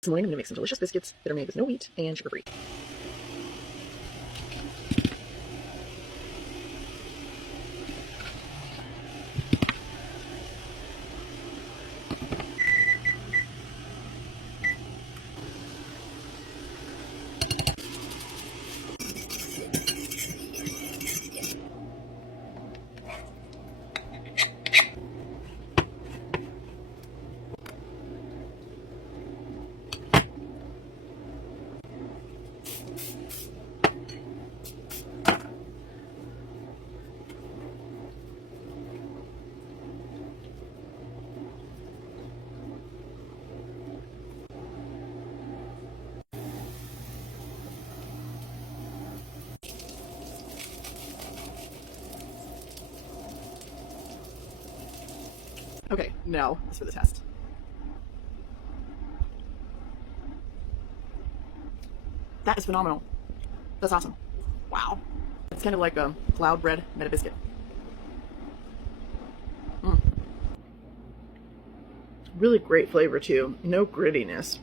This morning I'm going to make some delicious biscuits that are made with no wheat and sugar-free. Okay, now it's for the test. That is phenomenal. That's awesome. Wow. It's kind of like a cloud bread meta biscuit. Really great flavor too. No grittiness.